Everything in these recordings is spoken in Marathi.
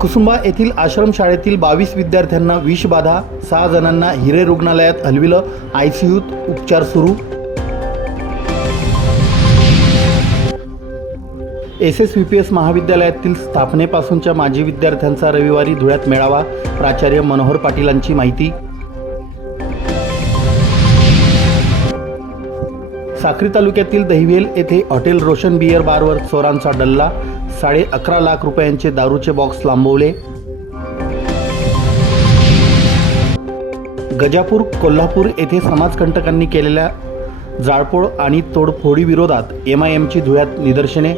कुसुंबा येथील आश्रमशाळेतील बावीस विद्यार्थ्यांना विषबाधा सहा जणांना हिरे रुग्णालयात हलविलं. आय सी यूत उपचार सुरू. S S V P S महाविद्यालयातील स्थापनेपासूनच्या माजी विद्यार्थ्यांचा रविवारी धुळ्यात मेळावा. प्राचार्य मनोहर पाटीलांची माहिती. साक्री तालुक्यातील दहिवेल येथे हॉटेल रोशन बियर बारवर चोरांचा डल्ला. साडे अकरा लाख रुपयांचे दारूचे बॉक्स लांबवले. गजापूर कोल्हापूर येथे समाजकंटकांनी केलेल्या जाळपोळ आणि तोडफोडी विरोधात एम आय एमची धुळ्यात निदर्शने.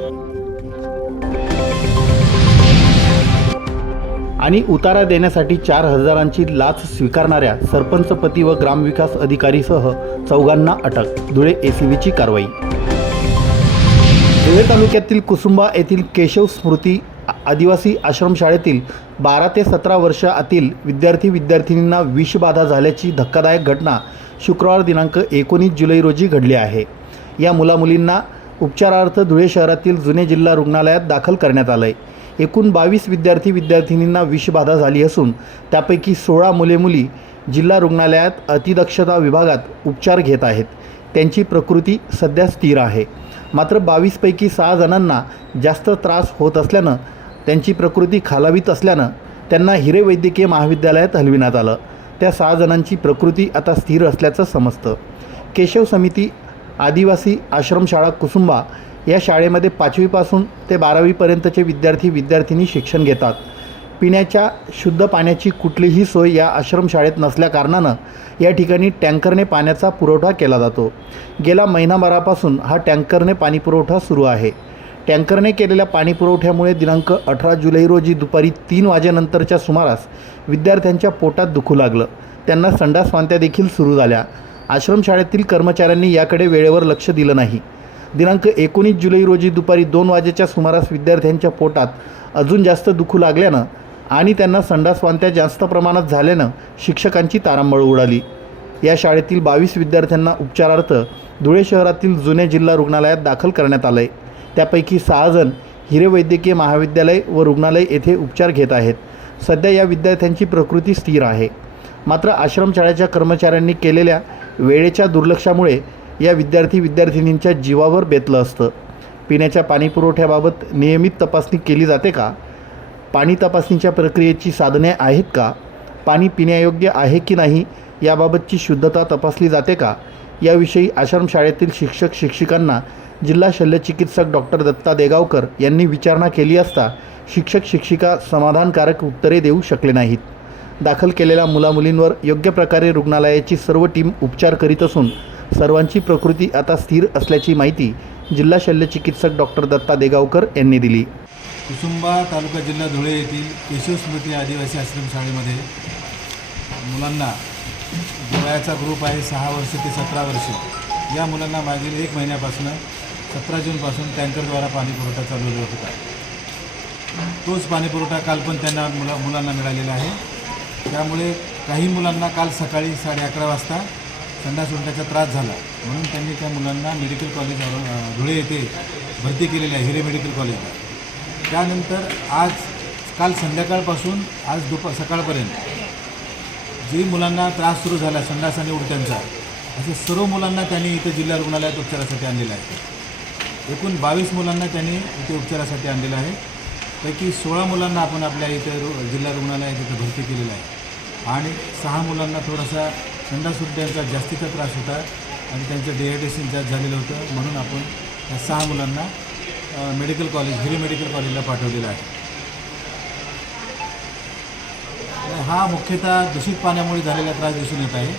आणि उतारा देण्यासाठी चार हजारांची लाच स्वीकारणाऱ्या सरपंचपती व ग्रामविकास अधिकारीसह चौघांना अटक. धुळे एसीबीची कारवाई. धुळे तालुक्यातील कुसुंबा येथील केशव स्मृती आ- आदिवासी आश्रमशाळेतील बारा ते सतरा वर्षातील विद्यार्थी विद्यार्थिनींना विषबाधा झाल्याची धक्कादायक घटना शुक्रवार दिनांक एकोणीस जुलै रोजी घडली आहे. या मुलामुलींना उपचारार्थ धुळे शहरातील जुने जिल्हा रुग्णालयात दाखल करण्यात आलं आहे एकूण बावीस विद्यार्थी विद्यार्थिनींना विषबाधा झाली असून त्यापैकी सोळा मुले मुली जिल्हा रुग्णालयात अतिदक्षता विभागात उपचार घेत आहेत. त्यांची प्रकृती सध्या स्थिर आहे. मात्र बावीसपैकी सहा जणांना जास्त त्रास होत असल्यानं त्यांची प्रकृती खालावीत असल्यानं त्यांना हिरे वैद्यकीय महाविद्यालयात हलविण्यात आलं. त्या सहा जणांची प्रकृती आता स्थिर असल्याचं समजतं. केशव समिती आदिवासी आश्रमशाळा कुसुंबा या शाळेमध्ये पाचवीपासून ते बारावीपर्यंतचे विद्यार्थी विद्यार्थिनी शिक्षण घेतात. पिण्याच्या शुद्ध पाण्याची कुठलीही सोय या आश्रमशाळेत नसल्याकारणानं या ठिकाणी टँकरने पाण्याचा पुरवठा केला जातो. गेला महिनाभरापासून हा टँकरने पाणीपुरवठा सुरू आहे. टँकरने केलेल्या पाणीपुरवठ्यामुळे दिनांक अठरा जुलै रोजी दुपारी तीन वाजेनंतरच्या सुमारास विद्यार्थ्यांच्या पोटात दुखू लागलं. त्यांना संडास वांत्या देखील सुरू झाल्या. आश्रमशाळेतील कर्मचाऱ्यांनी याकडे वेळेवर लक्ष दिलं नाही. दिनांक एकोणीस जुलै रोजी दुपारी दोन वाजेच्या सुमारास विद्यार्थ्यांच्या पोटात अजून जास्त दुखू लागल्यानं आणि त्यांना संडासवांत्या जास्त प्रमाणात झाल्यानं शिक्षकांची तारांबळ उडाली. या शाळेतील बावीस विद्यार्थ्यांना उपचारार्थ धुळे शहरातील जुने जिल्हा रुग्णालयात दाखल करण्यात आलं आहे त्यापैकी सहा जण हिरे वैद्यकीय महाविद्यालय व रुग्णालय येथे उपचार घेत आहेत. सध्या या विद्यार्थ्यांची प्रकृती स्थिर आहे. मात्र आश्रमशाळेच्या कर्मचाऱ्यांनी केलेल्या वेळेच्या दुर्लक्षामुळे या विद्यार्थी विद्यार्थिनींच्या जीवावर बेतलं असतं. पिण्याच्या पाणी पुरवठ्याबाबत नियमित तपासणी केली जाते का? पाणी तपासणीच्या प्रक्रियेची साधने आहेत का? पाणी पिण्यायोग्य आहे की नाही? याबाबतची शुद्धता तपासली जाते का? याविषयी आश्रमशाळेतील शिक्षक शिक्षिकांना जिल्हा शल्यचिकित्सक डॉक्टर दत्ता देगावकर यांनी विचारणा केली असता शिक्षक शिक्षिका समाधानकारक उत्तरे देऊ शकले नाहीत. दाखल केलेल्या मुलामुलींवर योग्य प्रकारे रुग्णालयाची सर्व टीम उपचार करीत असून सर्वांची प्रकृती आता स्थिर असल्याची माहिती जिल्हा शल्यचिकित्सक डॉक्टर दत्ता देगावकर यांनी दिली. कुसुंबा तालुका जिल्हा धुळे येथील केशव स्मृती आदिवासी आश्रमशाळेमध्ये मुलांना डोळ्याचा ग्रुप आहे सहा वर्ष ते सतरा वर्ष. या मुलांना मागील एक महिन्यापासून सतरा जूनपासून टँकरद्वारा पाणीपुरवठा चालू होता. तोच पाणीपुरवठा काल पण त्यांना मुला मुलांना मिळालेला आहे. त्यामुळे काही मुलांना काल सकाळी साडे अकरा वाजता संडास उलट्याचा त्रास झाला. म्हणून त्यांनी त्या मुलांना मेडिकल कॉलेज धुळे येथे भरती केलेली आहे हिरे मेडिकल कॉलेजला त्यानंतर आज काल संध्याकाळपासून आज दुपार सकाळपर्यंत जी मुलांना त्रास सुरू झाला संडास आणि उलट्यांचा असे सर्व मुलांना त्यांनी इथं जिल्हा रुग्णालयात उपचारासाठी आणलेलं आहे. एकूण बावीस मुलांना त्यांनी इथे उपचारासाठी आणलेलं आहे. पैकी सोळा मुलांना आपण आपल्या इथे रु जिल्हा रुग्णालयात इथं भरती केलेलं आहे. आणि सहा मुलांना थोडासा संडास उलट्यांचा जास्तीचा त्रास होता आणि त्यांचं डिहायड्रेशन जास्त झालेलं होतं. म्हणून आपण या सहा मुलांना मेडिकल कॉलेज हिरे मेडिकल कॉलेजला पाठवलेलं आहे. हा मुख्यतः दूषित पाण्यामुळे झालेला त्रास दिसून येत आहे.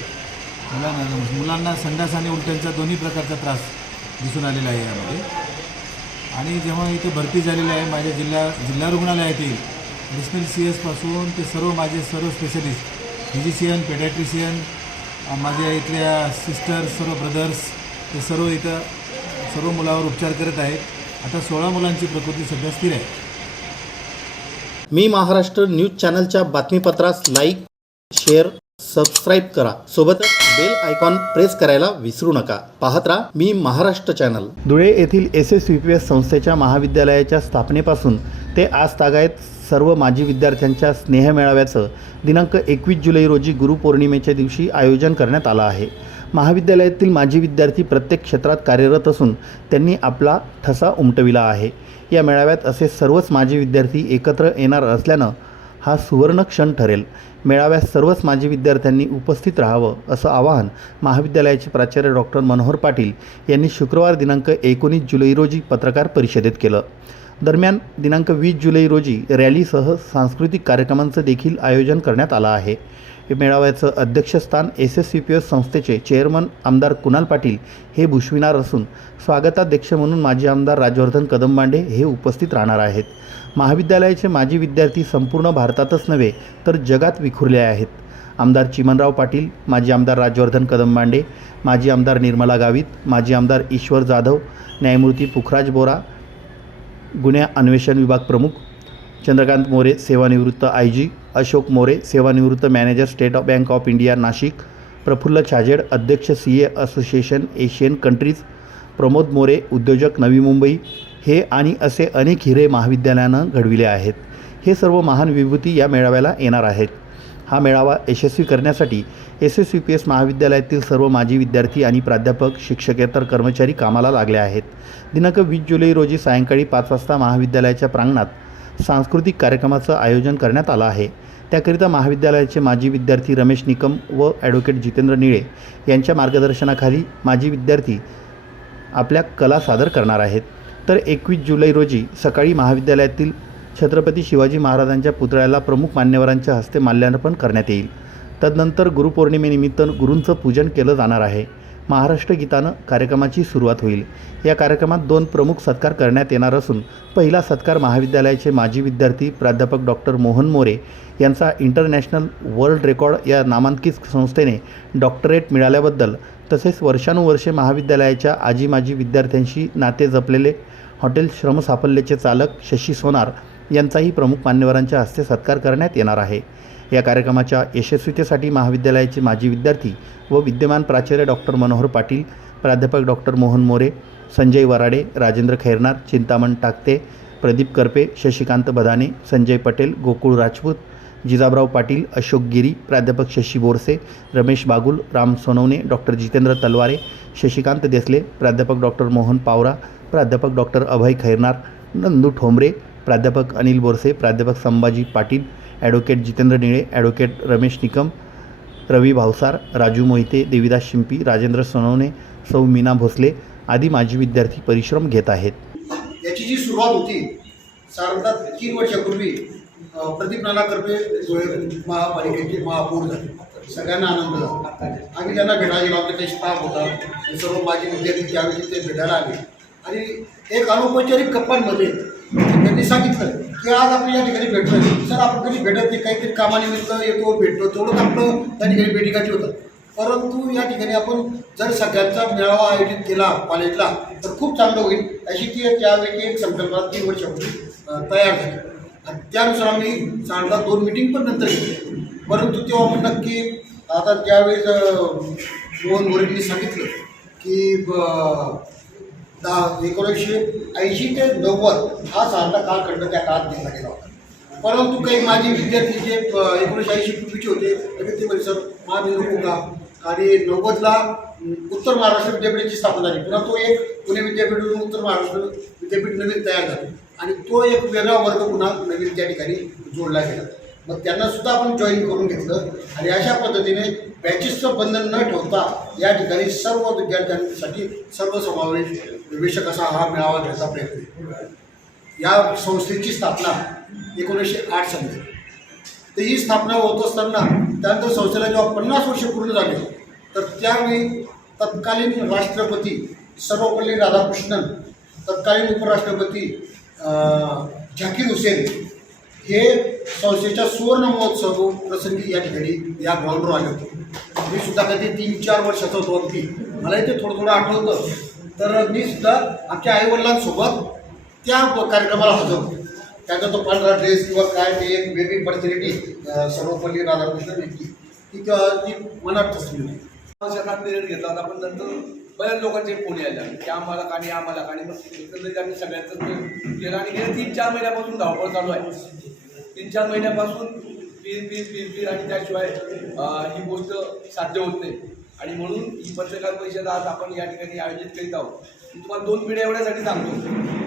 मुलांना मुलांना संडास आणि उलट्यांचा दोन्ही प्रकारचा त्रास दिसून आलेला आहे यामध्ये. आणि जेव्हा इथे भरती झालेली आहे माझ्या जिल्हा जिल्हा रुग्णालयातील डिस्मिल सी एसपासून ते सर्व माझे सर्व स्पेशलिस्ट फिजिशियन पेडॅट्रिशियन माझ्या इथल्या सिस्टर सर्व ब्रदर्स ते सर्व इथं सर्व मुलावर उपचार करत आहेत. आता सोळा मुलांची प्रकृती सध्या स्थिर आहे. मी महाराष्ट्र न्यूज चॅनलच्या बातमीपत्रास लाईक शेअर सबस्क्राईब करा. सोबतच बेल आयकॉन प्रेस करायला विसरू नका. पाहत राहा मी महाराष्ट्र चॅनल. धुळे येथील S S V P S संस्थेच्या महाविद्यालयाच्या स्थापनेपासून ते आज तागायत सर्व माजी विद्यार्थ्यांच्या स्नेहमेळाव्याचं दिनांक एकवीस जुलै रोजी गुरुपौर्णिमेच्या दिवशी आयोजन करण्यात आलं आहे. महाविद्यालयातील माजी विद्यार्थी प्रत्येक क्षेत्रात कार्यरत असून त्यांनी आपला ठसा उमटविला आहे. या मेळाव्यात असे सर्वच माजी विद्यार्थी एकत्र येणार असल्यानं हा सुवर्ण क्षण ठरेल. मेळाव्यात सर्वच माजी विद्यार्थ्यांनी उपस्थित राहावं असं आवाहन महाविद्यालयाचे प्राचार्य डॉक्टर मनोहर पाटील यांनी शुक्रवार दिनांक एकोणीस जुलै रोजी पत्रकार परिषदेत केलं. दरम्यान दिनांक वीस जुलै रोजी रॅलीसह सांस्कृतिक कार्यक्रमांचं देखील आयोजन करण्यात आलं आहे. मेळाव्याचं अध्यक्षस्थान S S C P S संस्थेचे चेअरमन आमदार कुणाल पाटील हे भूषविणार असून स्वागताध्यक्ष म्हणून माजी आमदार राजवर्धन कदमबांडे हे उपस्थित राहणार आहेत. महाविद्यालयाचे माजी विद्यार्थी संपूर्ण भारतातच नव्हे तर जगात विखुरले आहेत. आमदार चिमनराव पाटील माजी आमदार राजवर्धन कदमबांडे माजी आमदार निर्मला गावित माजी आमदार ईश्वर जाधव न्यायमूर्ती पुखराज बोरा गुन्हे अन्वेषण विभाग प्रमुख चंद्रकांत मोरे सेवानिवृत्त आय जी अशोक मोरे सेवानिवृत्त manager state of bank of India Nashik Praful Chhajed अध्यक्ष C A association Asian countries Pramod More उद्योजक नवी मुंबई हे आणि असे अनेक हिरे महाविद्यालयानं घडविले आहेत. हे सर्व महान विभूती या मेळाव्याला येणार आहेत. हा मेळावा यशस्वी करण्यासाठी S S U P S महाविद्यालयातील सर्व माजी विद्यार्थी आणि प्राध्यापक शिक्षकेतर कर्मचारी कामाला लागले आहेत. दिनांक वीस जुलै रोजी सायंकाळी पाच वाजता महाविद्यालयाच्या प्रांगणात सांस्कृतिक कार्यक्रमाचं आयोजन करण्यात आलं आहे. त्याकरिता महाविद्यालयाचे माजी विद्यार्थी रमेश निकम व ॲडव्होकेट जितेंद्र निळे यांच्या मार्गदर्शनाखाली माजी विद्यार्थी आपल्या कला सादर करणार आहेत. तर एकवीस जुलै रोजी सकाळी महाविद्यालयातील छत्रपती शिवाजी महाराजांच्या पुतळ्याला प्रमुख मान्यवरांच्या हस्ते माल्यार्पण करण्यात येईल. तदनंतर गुरुपौर्णिमेनिमित्त गुरूंचं पूजन केलं जाणार आहे. महाराष्ट्र गीतानं कार्यक्रमाची सुरुवात होईल. या कार्यक्रमात दोन प्रमुख सत्कार करण्यात येणार असून पहिला सत्कार महाविद्यालयाचे माजी विद्यार्थी प्राध्यापक डॉक्टर मोहन मोरे यांचा इंटरनॅशनल वर्ल्ड रेकॉर्ड या नामांकित संस्थेने डॉक्टरेट मिळाल्याबद्दल तसेच वर्षानुवर्षे महाविद्यालयाच्या आजी माजी विद्यार्थ्यांशी नाते जपलेले हॉटेल श्रमसाफल्यचे चालक शशी सोनार यांचाही प्रमुख मान्यवरांच्या हस्ते सत्कार करण्यात येणार आहे. या कार्यक्रमाच्या यशस्वीतेसाठी महाविद्यालयाचे माजी विद्यार्थी व विद्यमान प्राचार्य डॉक्टर मनोहर पाटील प्राध्यापक डॉक्टर मोहन मोरे संजय वराडे राजेंद्र खैरनार चिंतामण टाकते प्रदीप करपे शशिकांत बदाने संजय पटेल गोकुळ राजपूत जिजाबराव पाटील अशोक गिरी प्राध्यापक शशी बोरसे रमेश बागुल राम सोनवणे डॉक्टर जितेंद्र तलवारे शशिकांत देसले प्राध्यापक डॉक्टर मोहन पावरा प्राध्यापक डॉक्टर अभय खैरनार नंदू ठोंबरे प्राध्यापक अनिल बोरसे प्राध्यापक संभाजी पाटील ॲडव्होकेट जितेंद्र निळे ॲडव्होकेट रमेश निकम रवी भावसार राजू मोहिते देविदास शिंपी राजेंद्र सोनवणे सौ मीना भोसले आदी माजी विद्यार्थी परिश्रम घेत आहेत. याची जी सुरुवात होती साधारणतः तीन वर्षापूर्वी प्रदीप नाना कर्वे महापालिकेचे महापौर झाले. सगळ्यांना आनंद झाला. आम्ही त्यांना भेटायला गेलो काही स्टाफ होता सर्व माजी विद्यार्थी ज्यावेळी ते भेटायला आले. आणि एक अनौपचारिक गप्पांमध्ये त्यांनी सांगितलं की आज आपण या ठिकाणी भेटतोय. सर आपण कधी भेटत नाही. काहीतरी कामानिमित्त येतो भेटतो. तेवढंच आपलं त्या ठिकाणी भेटीगाठी होतात. परंतु या ठिकाणी आपण जर सगळ्यांचा मेळावा आयोजित केला कॉलेजला तर खूप चांगलं होईल. अशी ती त्यावेळी एक संकल्पना तीन वर्षापूर्वी तयार झाली. आणि त्यानुसार आम्ही साधारणतः दोन मिटिंग पण नंतर घेतली परंतु तेव्हा आपण की आता ज्यावेळेस मोहन मोरेंनी सांगितलं की ब- दहा एकोणीसशे ऐंशी ते नव्वद हा साधारणतः कालखंड त्या काळात घेतला गेला होता. परंतु काही माझे विद्यार्थी जे एकोणीसशे ऐंशी पूर्वीचे होते तर ते म्हणजे सर आणि नव्वदला उत्तर महाराष्ट्र विद्यापीठाची स्थापना झाली. पुन्हा तो एक पुणे विद्यापीठातून उत्तर महाराष्ट्र विद्यापीठ नवीन तयार झाले. आणि तो एक वेगळा वर्ग पुन्हा नवीन त्या ठिकाणी जोडला गेला. मग त्यांना सुद्धा आपण जॉईन करून घेतलं. आणि अशा पद्धतीने बॅचेसचं बंधन न ठेवता या ठिकाणी सर्व विद्यार्थ्यांसाठी सर्वसमावेश विवेशक असा हा मेळावा घ्यायचा प्रयत्न या संस्थेची स्थापना एकोणीसशे आठ साली तर ही स्थापना होत असताना त्यानंतर संस्थेला जेव्हा पन्नास वर्ष पूर्ण झाले तर त्यावेळी तत्कालीन राष्ट्रपती सर्वपल्ली राधाकृष्णन तत्कालीन उपराष्ट्रपती झाकीर हुसेन हे संस्थेच्या सुवर्ण महोत्सव प्रसंगी या ठिकाणी या ग्राउंडवर आले होते. मी सुद्धा कधी तीन चार वर्षाचं होतो अगदी. मला ते थोडं थोडं आठवतं. तर मी सुद्धा आमच्या आईवडिलांसोबत त्या कार्यक्रमाला हजर होतो. त्याचा तो पांढरा ड्रेस किंवा काय ते एक वेगळी पर्सनॅलिटी सर्वपल्ली राधाकृष्ण इतकी ती ती मनात ठसली होती. वर्षाचा पिरियड घेतला होता पण नंतर बऱ्याच लोकांचे फोन यायला की आम्हाला काणी आम्हाला काणी मग एकंदरीत आम्ही सगळ्यांचं केलं. आणि गेल्या तीन चार महिन्यापासून धावपळ चालू आहे. तीन चार महिन्यापासून पीर पीर पीर पीर आणि त्याशिवाय ही गोष्ट साध्य होत नाही. आणि म्हणून ही पत्रकार परिषद आज आपण या ठिकाणी आयोजित करीत आहोत. मी तुम्हाला दोन पिढ्या एवढ्यासाठी सांगतो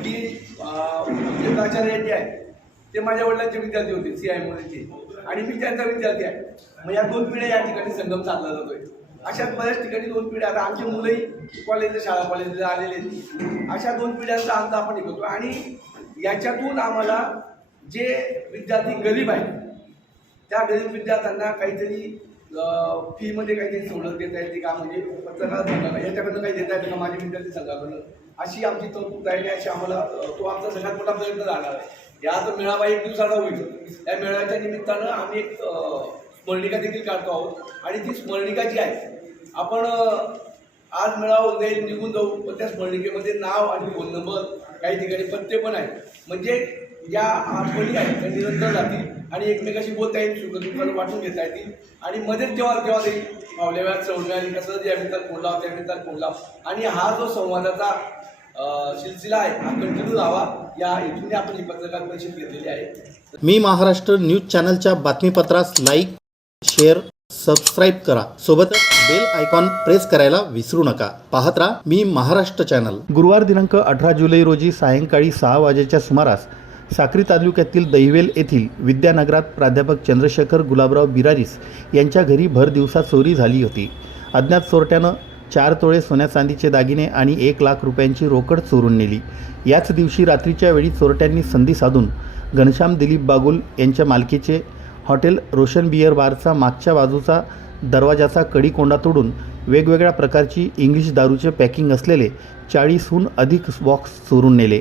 की अं, हे प्राचार्य जे आहे ते माझ्या वडिलांचे विद्यार्थी होते सी आय चे आणि मी त्यांचा विद्यार्थी आहे. मग या दोन पिढ्या या ठिकाणी संगम साधला जातोय. अशाच बऱ्याच ठिकाणी दोन पिढ्या आता आमची मुलंही कॉलेजला शाळा कॉलेजला आलेले आहेत. अशा दोन पिढ्यांचा अंत आपण हे करतो आणि याच्यातून आम्हाला जे विद्यार्थी गरीब आहेत त्या गरीब विद्यार्थ्यांना काहीतरी फीमध्ये काहीतरी सवलत देता येते का? म्हणजे पत्रकार संघाला याच्याकडनं काही देता येते का माझ्या विद्यार्थी संघाकडनं अशी आमची तरतूद आहे आणि अशी आम्हाला तो आमचा सगळ्यात मोठा प्रयत्न राहणार आहे. या तर मेळावा एक दिवसाचा होईल. या मेळाव्याच्या निमित्तानं आम्ही एक स्मरणिका देखील काढतो आहोत. आणि ती स्मरणिका जी आहे आपण आज मेळावा उद्या निघून जाऊ पण त्या स्मरणिकेमध्ये नाव आणि फोन नंबर काही ठिकाणी पत्ते पण आहेत. म्हणजे या आठवणी आहेत त्या निरंतर जातील. आणि एकमेकाशी बोलता येईल सुखदुःखानं वाटून घेता येतील आणि मध्येच जेव्हा जेव्हा ते पावल्या वेळात चढण्याने कसं या मित्रात फोडला त्या मित्रात फोडला आणि हा जो संवादाचा अं, सिलसिला आहे हा कंटिन्यू राहावा. या हेतूने आपण ही पत्रकार परिषद घेतलेली आहे. मी महाराष्ट्र न्यूज चॅनलच्या बातमीपत्रास लाईक शेअर सबस्क्राईब करा. सोबतच बेल आयकॉन प्रेस करायला विसरू नका. पाहत राहा मी महाराष्ट्र चॅनल. गुरुवार दिनांक अठरा जुलै रोजी सायंकाळी सहा वाजेच्या सुमारास साक्री तालुक्यातील दहिवेल येथील विद्यानगरात प्राध्यापक चंद्रशेखर गुलाबराव बिरारीस यांच्या घरी भर दिवसा चोरी झाली होती. अज्ञात चोरट्यानं चार तोळे सोन्या चांदीचे दागिने आणि एक लाख रुपयांची रोकड चोरून नेली. याच दिवशी रात्रीच्या वेळी चोरट्यांनी संधी साधून घनश्याम दिलीप बागुल यांच्या मालकीचे हॉटेल रोशन बियर बारचा मागच्या बाजूचा दरवाजाचा कडी तोडून वेगवेगळ्या प्रकारची इंग्लिश दारूचे पॅकिंग असलेले चाळीसहून अधिक बॉक्स चोरून नेले.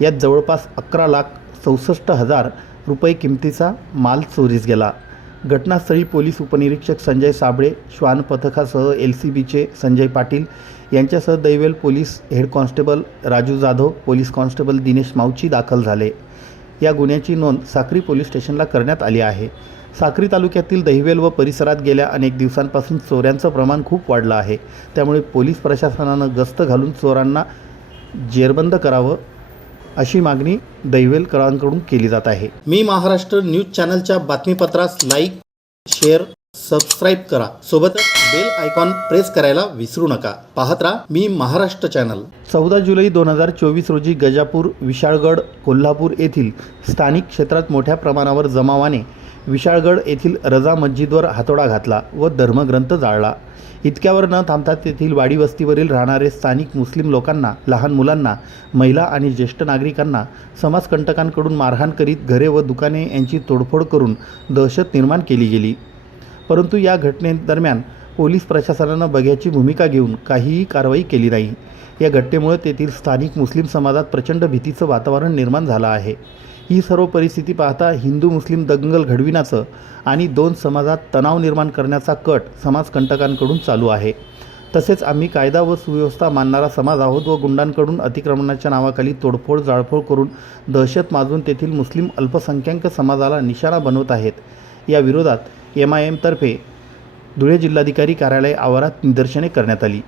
यात जवळपास अकरा लाख चौसष्ट हजार रुपये किमतीचा माल चोरीस गेला. घटनास्थळी पोलीस उपनिरीक्षक संजय साबळे श्वान पथकासह एल सी बीचे संजय पाटील यांच्यासह Daivel police head constable Raju Jadhav police constable Dinesh Mauchi दाखल झाले. या गुन्ह्याची नोंद साक्री पोलीस स्टेशनला करण्यात आली आहे. साक्री तालुक्यातील दहिवेल व परिसरात गेल्या अनेक दिवसांपासून चोऱ्यांचं प्रमाण खूप वाढलं आहे. त्यामुळे पोलीस प्रशासनानं गस्त घालून चोरांना जेरबंद करावं अशी मागणी दैवेलकरांकडून केली जात आहे. मी महाराष्ट्र न्यूज चॅनलच्या बातमीपत्रास लाईक शेअर सबस्क्राईब करा. सोबतच बेल आयकॉन प्रेस करायला विसरू नका. पाहत राहा मी महाराष्ट्र चॅनल. चौदा जुलै दोन हजार चोवीस रोजी गजापूर विशाळगड कोल्हापूर येथील स्थानिक क्षेत्रात मोठ्या प्रमाणावर जमावाने विशाळगड येथील रजा मस्जिदवर हातोडा घातला व धर्मग्रंथ जाळला. इतक्यावर न थांबता तेथील वाडी वस्तीवरील राहणारे स्थानिक मुस्लिम लोकांना लहान मुलांना महिला आणि ज्येष्ठ नागरिकांना समाजकंटकांकडून मारहाण करीत घरे व दुकाने यांची तोडफोड करून दहशत निर्माण केली गेली. परंतु या घटनेदरम्यान पोलीस प्रशासनानं बघ्याची भूमिका घेऊन काहीही कारवाई केली नाही. या घटनेमुळे तेथील स्थानिक मुस्लिम समाजात प्रचंड भीतीचं वातावरण निर्माण झालं आहे. ही सर्व परिस्थिती पाहता हिंदू मुस्लिम दंगल घडविण्याचं आणि दोन समाजात तणाव निर्माण करण्याचा कट समाजकंटकांकडून चालू आहे. तसेच आम्ही कायदा व सुव्यवस्था मानणारा समाज आहोत व गुंडांकडून अतिक्रमणाच्या नावाखाली तोडफोड जाळफोड करून दहशत माजून तेथील मुस्लिम अल्पसंख्याक समाजाला निशाणा बनवत आहेत. या विरोधात एम आय एमतर्फे धुळे जिल्हाधिकारी कार्यालय आवारात निदर्शने करण्यात आली.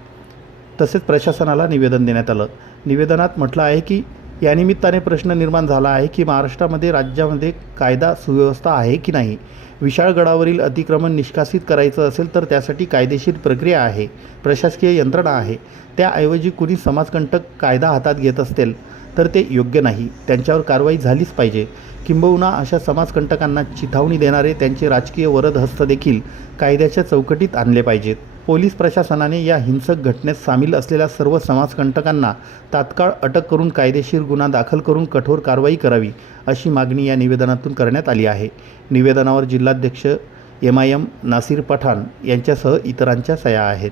तसेच प्रशासनाला निवेदन देण्यात आलं. निवेदनात म्हटलं आहे की यानिमित्ताने प्रश्न निर्माण झाला आहे की महाराष्ट्रामध्ये राज्यामध्ये कायदा सुव्यवस्था आहे की नाही? विशाळगडावरील अतिक्रमण निष्कासित करायचं असेल तर त्यासाठी कायदेशीर प्रक्रिया आहे प्रशासकीय यंत्रणा आहे. त्याऐवजी कुणी समाजकंटक कायदा हातात घेत असतील तर ते योग्य नाही. त्यांच्यावर कारवाई झालीच पाहिजे. किंबहुना अशा समाजकंटकांना चिथावणी देणारे त्यांचे राजकीय वरदहस्त देखील कायद्याच्या चौकटीत आणले पाहिजेत. पोलीस प्रशासनाने या हिंसक घटनेत सामील असलेल्या सर्व समाजकंटकांना तात्काळ अटक करून कायदेशीर गुन्हा दाखल करून कठोर कारवाई करावी अशी मागणी या निवेदनातून करण्यात आली आहे. निवेदनावर जिल्हाध्यक्ष M I M Nasir Pathan यांच्यासह इतरांच्या सह्या आहेत.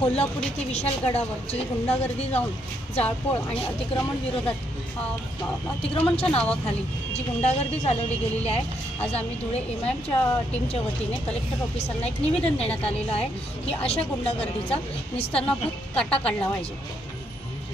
कोल्हापूर येथे विशालगडावर जी गुंडागर्दी जाऊन जाळपोळ आणि अतिक्रमण विरोधात अतिक्रमणच्या नावाखाली जी गुंडागर्दी चालवली गेलेली आहे आज आम्ही धुळे एम आय एमच्या टीमच्या वतीने कलेक्टर ऑफिसरना एक निवेदन देण्यात आलेलं आहे की अशा गुंडागर्दीचा निस्तरणाभूत काटा काढला पाहिजे.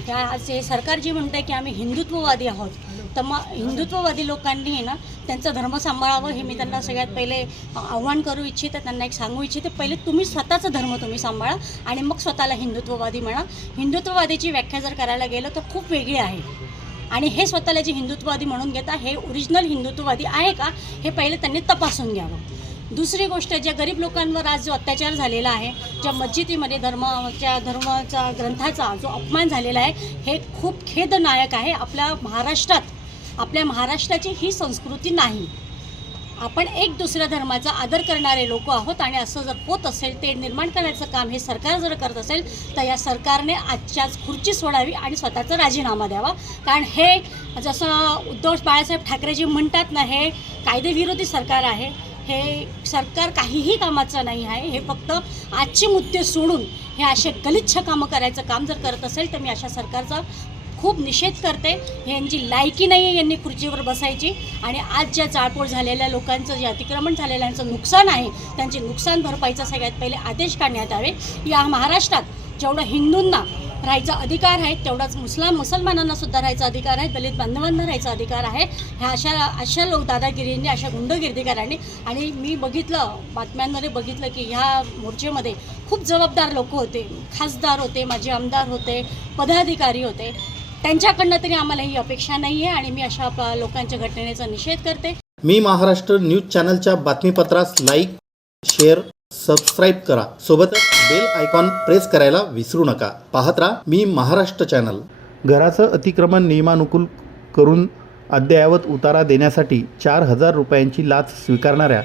त्या आज हे सरकार जे म्हणतं आहे की आम्ही हिंदुत्ववादी आहोत तर मग हिंदुत्ववादी लोकांनी ना त्यांचा धर्म सांभाळावं हे मी त्यांना सगळ्यात पहिले आव्हान करू इच्छिते त्यांना एक सांगू इच्छिते पहिले तुम्ही स्वतःचा धर्म तुम्ही सांभाळा आणि मग स्वतःला हिंदुत्ववादी म्हणा. हिंदुत्ववादीची व्याख्या जर करायला गेलं तर खूप वेगळी आहे. आणि हे स्वतःला जे हिंदुत्ववादी म्हणून घेता हे ओरिजिनल हिंदुत्ववादी आहे का हे पहिले त्यांनी तपासून घ्यावं. दुसरी गोष्ट ज्या गरीब लोकांवर आज जो अत्याचार झालेला आहे ज्या मस्जिदीमध्ये धर्माच्या धर्माचा ग्रंथाचा जो अपमान झालेला आहे हे खूप खेदनायक आहे. आपल्या महाराष्ट्रात आपल्या महाराष्ट्राची ही संस्कृती नाही. आपण एक दुसऱ्या धर्माचा आदर करणारे लोक आहोत आणि असं जर होत असेल ते निर्माण करण्याचं काम हे सरकार जर करत असेल तर या सरकारने आजच्याच खुर्ची सोडावी आणि स्वतःचा राजीनामा द्यावा. कारण हे जसं उद्धव बाळासाहेब ठाकरेजी म्हणतात ना हे कायदेविरोधी सरकार आहे. हे सरकार काहीही कामाचं नाही आहे. हे फक्त आजचे मुद्दे सोडून हे असे गलिच्छ कामं करायचं काम जर करत असेल तर मी अशा सरकारचा खूप निषेध करते. ह्यांची लायकी नाही आहे यांनी खुर्चीवर बसायची. आणि आज ज्या जाळपोळ झालेल्या लोकांचं जे अतिक्रमण झालेल्यांचं नुकसान आहे त्यांचे नुकसान भरपाईचा सगळ्यात पहिले आदेश काढण्यात यावे. या महाराष्ट्रात जेवढं हिंदूंना राहायचा अधिकार आहे तेवढाच मुस्लाम मुसलमानांना सुद्धा राहायचा अधिकार आहे दलित बांधवांना राहायचा अधिकार आहे. ह्या अशा अशा लोक दादागिरींनी अशा गुंडगिर्दीकारांनी आणि मी बघितलं बातम्यांमध्ये बघितलं की ह्या मोर्चेमध्ये खूप जबाबदार लोक होते. खासदार होते माझे आमदार होते पदाधिकारी होते. त्यांच्याकडनं तरी आम्हाला ही अपेक्षा नाही आहे आणि मी अशा लोकांच्या घटनेचा निषेध करते. मी महाराष्ट्र न्यूज चॅनलच्या बातमीपत्रास लाईक शेअर सबस्क्राईब करा. सोबतच बेल आयकॉन प्रेस करायला विसरू नका. पाहत राहा मी महाराष्ट्र चॅनल. घराचं अतिक्रमण नियमानुकूल करून अद्ययावत उतारा देण्यासाठी चार हजार रुपयांची लाच स्वीकारणाऱ्या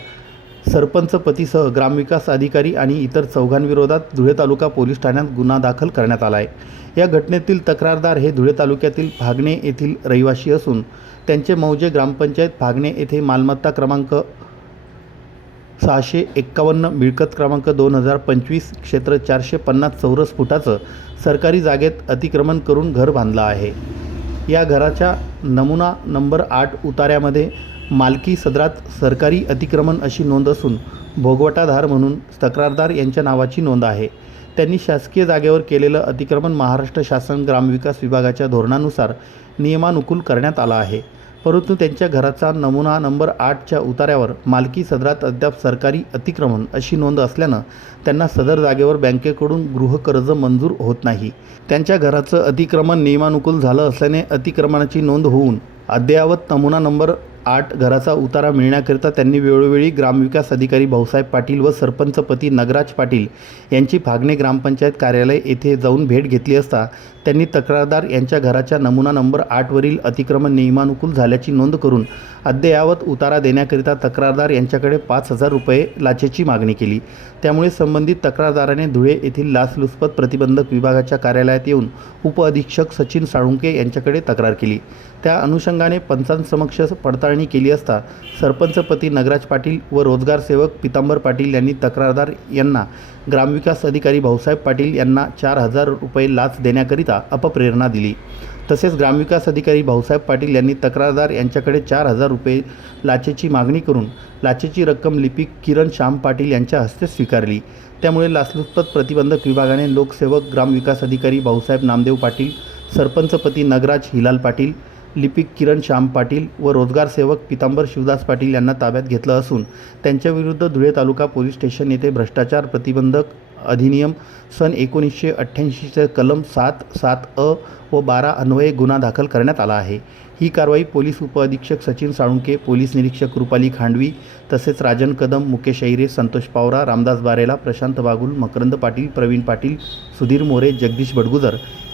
सरपंच पतीसह ग्रामविकास अधिकारी आणि इतर चौघांविरोधात धुळे तालुका पोलीस ठाण्यात गुन्हा दाखल करण्यात आला आहे या घटनेतील तक्रारदार हे धुळे तालुक्यातील फागणे येथील रहिवासी असून त्यांचे मौजे ग्रामपंचायत फागणे येथे मालमत्ता क्रमांक सहाशे एक्कावन्न मिळकत क्रमांक दोन हजार पंचवीस क्षेत्र चारशे पन्नास चौरस फुटाचं सरकारी जागेत अतिक्रमण करून घर बांधलं आहे. या घराच्या नमुना नंबर आठ उतार्यामध्ये मालकी सदरात सरकारी अतिक्रमण अशी नोंद असून भोगवटाधार म्हणून तक्रारदार यांच्या नावाची नोंद आहे. त्यांनी शासकीय जागेवर केलेलं अतिक्रमण महाराष्ट्र शासन ग्रामविकास विभागाच्या धोरणानुसार नियमानुकूल करण्यात आला आहे. परंतु त्यांच्या घराचा नमुना नंबर आठच्या उतार्यावर मालकी सदरात अद्याप सरकारी अतिक्रमण अशी नोंद असल्यानं त्यांना सदर जागेवर बँकेकडून गृहकर्ज मंजूर होत नाही. त्यांच्या घराचं अतिक्रमण नियमानुकूल झालं असल्याने अतिक्रमणाची नोंद होऊन अद्ययावत नमुना नंबर आठ घराचा उतारा मिळण्याकरिता त्यांनी वेळोवेळी ग्रामविकास अधिकारी भाऊसाहेब पाटील व सरपंचपती नगराज पाटील यांची फागणे ग्रामपंचायत कार्यालय येथे जाऊन भेट घेतली असता त्यांनी तक्रारदार यांच्या घराच्या नमुना नंबर आठवरील अतिक्रमण नियमानुकूल झाल्याची नोंद करून अद्ययावत उतारा देण्याकरिता तक्रारदार यांच्याकडे पाच हजार रुपये लाचेची मागणी केली. त्यामुळे संबंधित तक्रारदाराने धुळे येथील लाचलुचपत प्रतिबंधक विभागाच्या कार्यालयात येऊन उपअधीक्षक सचिन साळुंके यांच्याकडे तक्रार केली. त्या अनुषंगाने पंचांसमक्ष पडताळणी केली असता सरपंचपती नगराज पाटील व रोजगार सेवक पितांबर पाटील यांनी तक्रारदार यांना ग्रामविकास अधिकारी भाऊसाहेब पाटील यांना चार हजार रुपये लाच देण्याकरिता अपप्रेरणा दिली. तसेच ग्रामविकास अधिकारी भाऊसाहेब पाटील यांनी तक्रारदार यांच्याकडे चार हजार रुपये लाचेची मागणी करून लाचेची रक्कम लिपिक किरण श्याम पाटील यांच्या हस्ते स्वीकारली. त्यामुळे लाचलुचपत प्रतिबंधक विभागाने लोकसेवक ग्रामविकास अधिकारी भाऊसाहेब नामदेव पाटील सरपंचपती नगराज हिलाल पाटील लिपिक किरण श्याम पाटील व रोजगार सेवक पितांबर शिवदास पाटील यांना ताब्यात घेतलं असून त्यांच्याविरुद्ध धुळे तालुका पोलीस स्टेशन येथे भ्रष्टाचार प्रतिबंधक अधिनियम सन एकोणीसशे अठ्ठ्याऐंशीचे कलम सात सात अ व बारा अन्वये गुन्हा दाखल करण्यात आला आहे. ही कारवाई पोलीस उपअधीक्षक सचिन साळुंके पोलीस निरीक्षक रुपाली खांडवी तसेच राजन कदम मुकेश ऐरे संतोष पावरा रामदास बारेला प्रशांत बागुल मकरंद पाटील प्रवीण पाटील सुधीर मोरे जगदीश बडगुजर